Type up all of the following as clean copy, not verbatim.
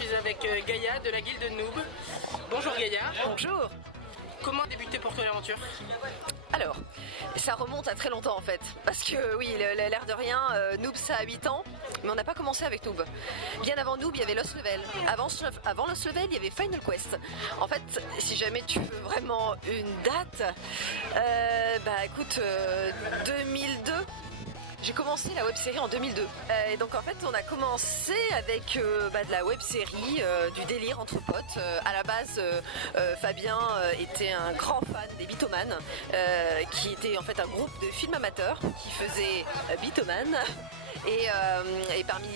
suis avec Gaïa de la guilde Noob. Bonjour Gaïa. Bonjour. Comment a débuté pour toi l'aventure? Alors, ça remonte à très longtemps en fait, parce que oui, l'air de rien, Noob ça a 8 ans, mais on n'a pas commencé avec Noob. Bien avant Noob, il y avait Lost Level. Avant Lost Level, il y avait Final Quest. En fait, si jamais tu veux vraiment une date, bah écoute, 2002. J'ai commencé la web série en 2002. Et donc en fait on a commencé avec de la web série, du délire entre potes. À la base Fabien était un grand fan des Bitoman, qui était en fait un groupe de films amateurs qui faisait Bitoman. Et parmi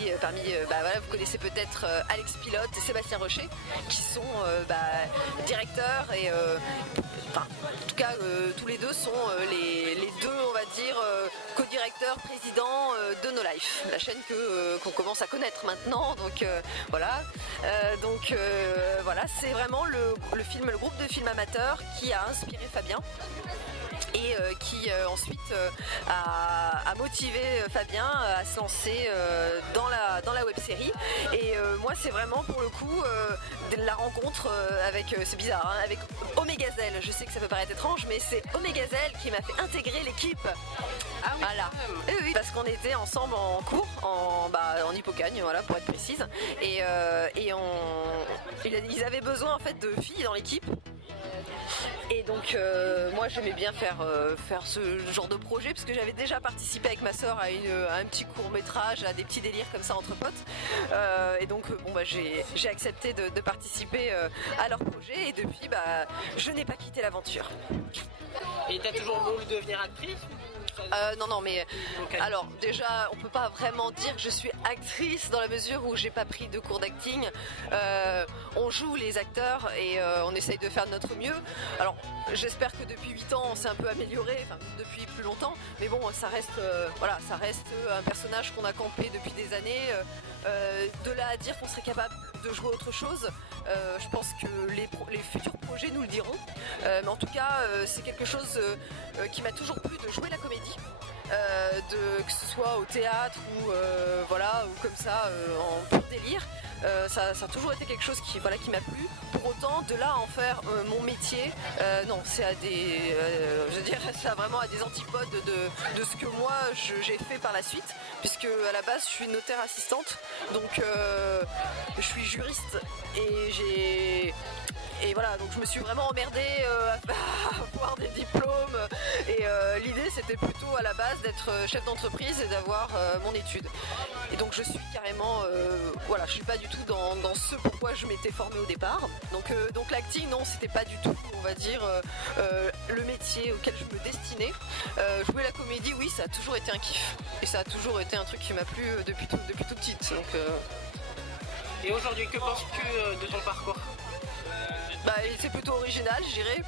voilà, vous connaissez peut-être Alex Pilote et Sébastien Rocher qui sont directeurs et en tout cas tous les deux sont les deux on va dire co-directeurs présidents de No Life, la chaîne qu'on commence à connaître maintenant, donc voilà voilà, c'est vraiment le groupe de films amateurs qui a inspiré Fabien et qui ensuite a motivé Fabien à se lancer dans la web série. Et moi c'est vraiment pour le coup la rencontre avec, c'est bizarre, hein, avec Omegazel. Je sais que ça peut paraître étrange, mais c'est Omegazel qui m'a fait intégrer l'équipe. Ah oui, voilà. Et oui, parce qu'on était ensemble en cours, en Hippocagne, voilà, pour être précise. Et ils avaient besoin en fait de filles dans l'équipe. Et donc moi j'aimais bien faire ce genre de projet parce que j'avais déjà participé avec ma soeur à un petit court-métrage, à des petits délires comme ça entre potes, et donc j'ai accepté de participer à leur projet et depuis je n'ai pas quitté l'aventure. Et t'as toujours voulu devenir actrice? Non mais Okay. Alors déjà on peut pas vraiment dire que je suis actrice dans la mesure où j'ai pas pris de cours d'acting. On joue les acteurs et on essaye de faire de notre mieux. Alors j'espère que depuis 8 ans on s'est un peu amélioré, enfin depuis plus longtemps, mais bon ça reste ça reste un personnage qu'on a campé depuis des années. De là à dire qu'on serait capable de jouer autre chose, je pense que les futurs projets nous le diront, mais en tout cas c'est quelque chose qui m'a toujours plu de jouer la comédie, que ce soit au théâtre ou comme ça en pur délire. Ça a toujours été quelque chose qui m'a plu. Pour autant, de là à en faire mon métier, non, c'est c'est vraiment à des antipodes de ce que moi j'ai fait par la suite, puisque à la base je suis notaire assistante, donc je suis juriste et voilà, donc je me suis vraiment emmerdée à avoir des diplômes et l'idée c'était plutôt à la base d'être chef d'entreprise et d'avoir mon étude. Et donc je suis carrément, je suis pas du tout dans ce pourquoi je m'étais formée au départ. Donc l'acting, non, c'était pas du tout, on va dire, le métier auquel je me destinais. Jouer la comédie, oui, ça a toujours été un kiff. Et ça a toujours été un truc qui m'a plu depuis tout petite. Donc, Et aujourd'hui, que penses-tu de ton parcours? c'est plutôt original, je dirais.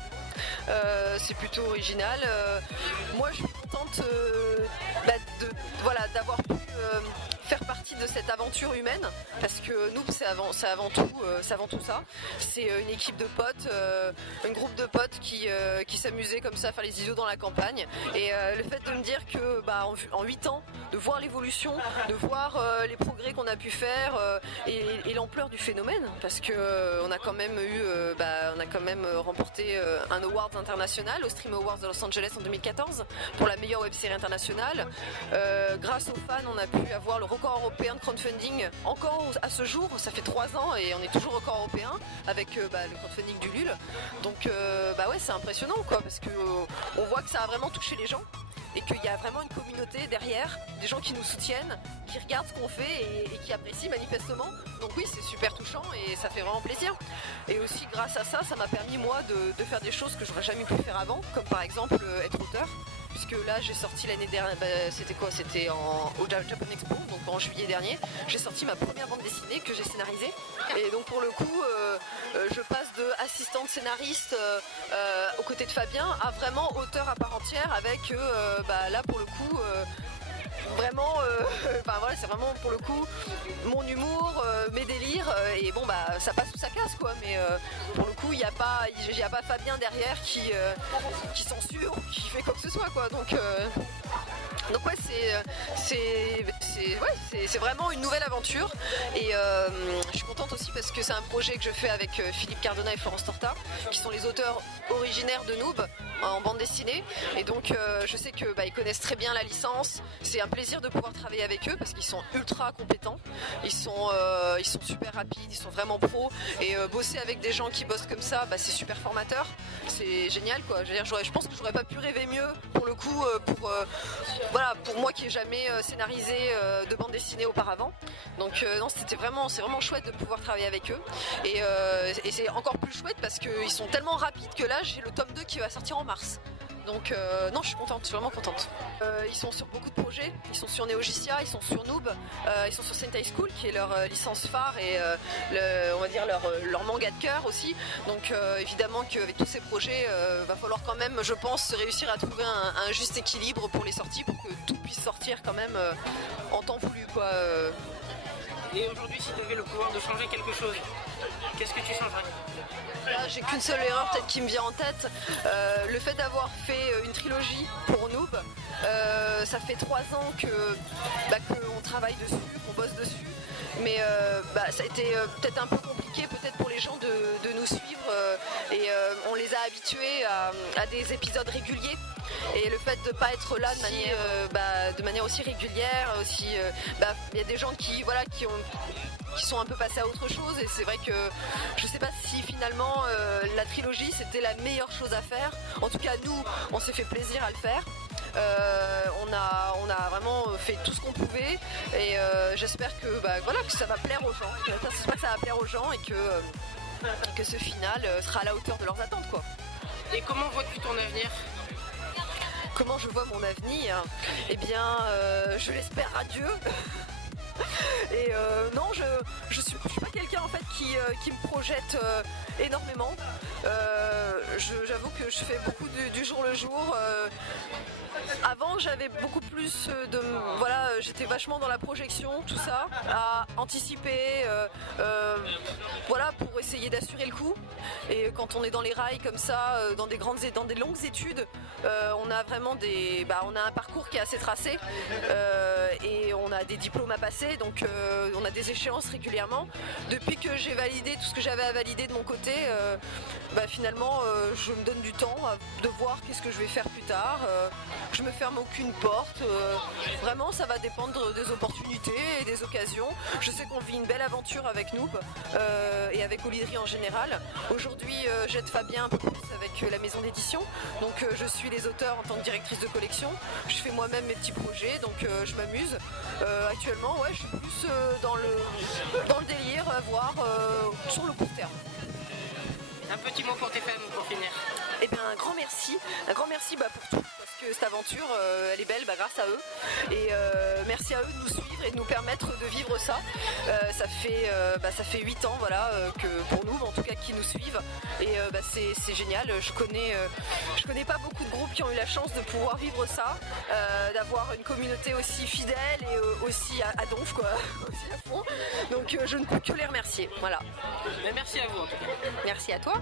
C'est plutôt original. Moi, je suis contente d'avoir pu faire partie de cette aventure humaine, parce que nous, c'est avant tout ça. C'est une équipe de potes, un groupe de potes qui s'amusaient comme ça à faire les idiots dans la campagne. Et le fait de me dire que en 8 ans, de voir l'évolution, de voir les progrès qu'on a pu faire et l'ampleur du phénomène, parce que on a quand même remporté un award international au Stream Awards de Los Angeles en 2014 pour la meilleure web série internationale. Grâce aux fans, on a pu avoir le record européen de crowdfunding encore à ce jour. Ça fait 3 ans et on est toujours record européen avec le crowdfunding du LUL. Donc c'est impressionnant parce que on voit que ça a vraiment touché les gens et qu'il y a vraiment une communauté derrière, des gens qui nous soutiennent, qui regardent ce qu'on fait et qui apprécient manifestement. Donc oui, c'est super touchant et ça fait vraiment plaisir. Et aussi grâce à ça, ça m'a permis moi de faire des choses que j'aurais jamais pu faire avant, comme par exemple être auteur. Puisque là j'ai sorti l'année dernière, c'était au Japan Expo, donc en juillet dernier, j'ai sorti ma première bande dessinée que j'ai scénarisée. Et donc pour le coup, je passe de assistante scénariste aux côtés de Fabien à vraiment auteur à part entière avec là pour le coup vraiment c'est vraiment pour le coup mon humour, mes délires et ça passe ou ça casse mais pour le coup il n'y a pas Fabien derrière qui censure ou qui fait quoi que ce soit donc ouais c'est c'est vraiment une nouvelle aventure et je suis contente aussi parce que c'est un projet que je fais avec Philippe Cardona et Florence Torta qui sont les auteurs originaires de Noob en bande dessinée et donc je sais que ils connaissent très bien la licence. C'est un plaisir de pouvoir travailler avec eux parce qu'ils sont ultra compétents, ils sont super rapides, ils sont vraiment pros et bosser avec des gens qui bossent comme ça, c'est super formateur, c'est génial quoi. Je veux dire, je pense que j'aurais pas pu rêver mieux pour le coup pour moi qui ai jamais scénarisé de bande dessinée auparavant. Donc non, c'est vraiment chouette de pouvoir travailler avec eux et c'est encore plus chouette parce qu'ils sont tellement rapides que là j'ai le tome 2 qui va sortir en mars. Donc non, je suis contente, je suis vraiment contente. Ils sont sur beaucoup de projets, ils sont sur Neogicia, ils sont sur Noob, ils sont sur Sentai School qui est leur licence phare et on va dire leur manga de cœur aussi. Donc évidemment qu'avec tous ces projets, va falloir quand même, je pense, réussir à trouver un juste équilibre pour les sorties pour que tout puisse sortir quand même en temps voulu quoi. Et aujourd'hui, si tu avais le pouvoir de changer quelque chose, qu'est-ce que tu changerais? Là, j'ai qu'une seule erreur peut-être qui me vient en tête, le fait d'avoir fait une trilogie pour Noob, ça fait 3 ans qu'on travaille dessus, qu'on bosse dessus, mais ça a été peut-être un peu compliqué peut-être pour les gens de nous suivre et on les a habitués à des épisodes réguliers. Et le fait de ne pas être là de manière aussi régulière, aussi, il y a des gens qui sont un peu passés à autre chose et c'est vrai que je sais pas si finalement la trilogie c'était la meilleure chose à faire. En tout cas nous on s'est fait plaisir à le faire. On a vraiment fait tout ce qu'on pouvait et j'espère que ça va plaire aux gens. J'espère que ça va plaire aux gens et que ce final sera à la hauteur de leurs attentes quoi. Et comment vois-tu ton avenir? Comment je vois mon avenir? Eh bien, je l'espère à Dieu. Et non, je suis pas quelqu'un en fait qui me projette énormément. J'avoue que je fais beaucoup du jour le jour. Avant, j'avais beaucoup plus j'étais vachement dans la projection, tout ça, à anticiper, pour essayer d'assurer le coup. Et quand on est dans les rails comme ça, dans des longues études, on a vraiment on a un parcours qui est assez tracé et on a des diplômes à passer, donc on a des échéances régulièrement. Depuis que j'ai validé tout ce que j'avais à valider de mon côté, finalement, je me donne du temps de voir qu'est-ce que je vais faire plus tard. Je me ferme aucune porte. Vraiment, ça va dépendre des opportunités et des occasions. Je sais qu'on vit une belle aventure avec Noob et avec Olydri en général. Aujourd'hui, j'aide Fabien un peu plus avec la maison d'édition. Donc, je suis les auteurs en tant que directrice de collection. Je fais moi-même mes petits projets, donc je m'amuse. Actuellement, je suis plus dans le délire à voir sur le court terme. Un petit mot pour tes fans pour finir. Eh bien, un grand merci pour tout. Que cette aventure elle est belle grâce à eux et merci à eux de nous suivre et de nous permettre de vivre ça. Ça fait 8 ans que pour nous en tout cas qui nous suivent et c'est génial. Je connais pas beaucoup de groupes qui ont eu la chance de pouvoir vivre ça, d'avoir une communauté aussi fidèle et aussi à donf quoi, aussi à fond. Donc je ne peux que les remercier. Voilà. Merci à vous en tout cas. Merci à toi.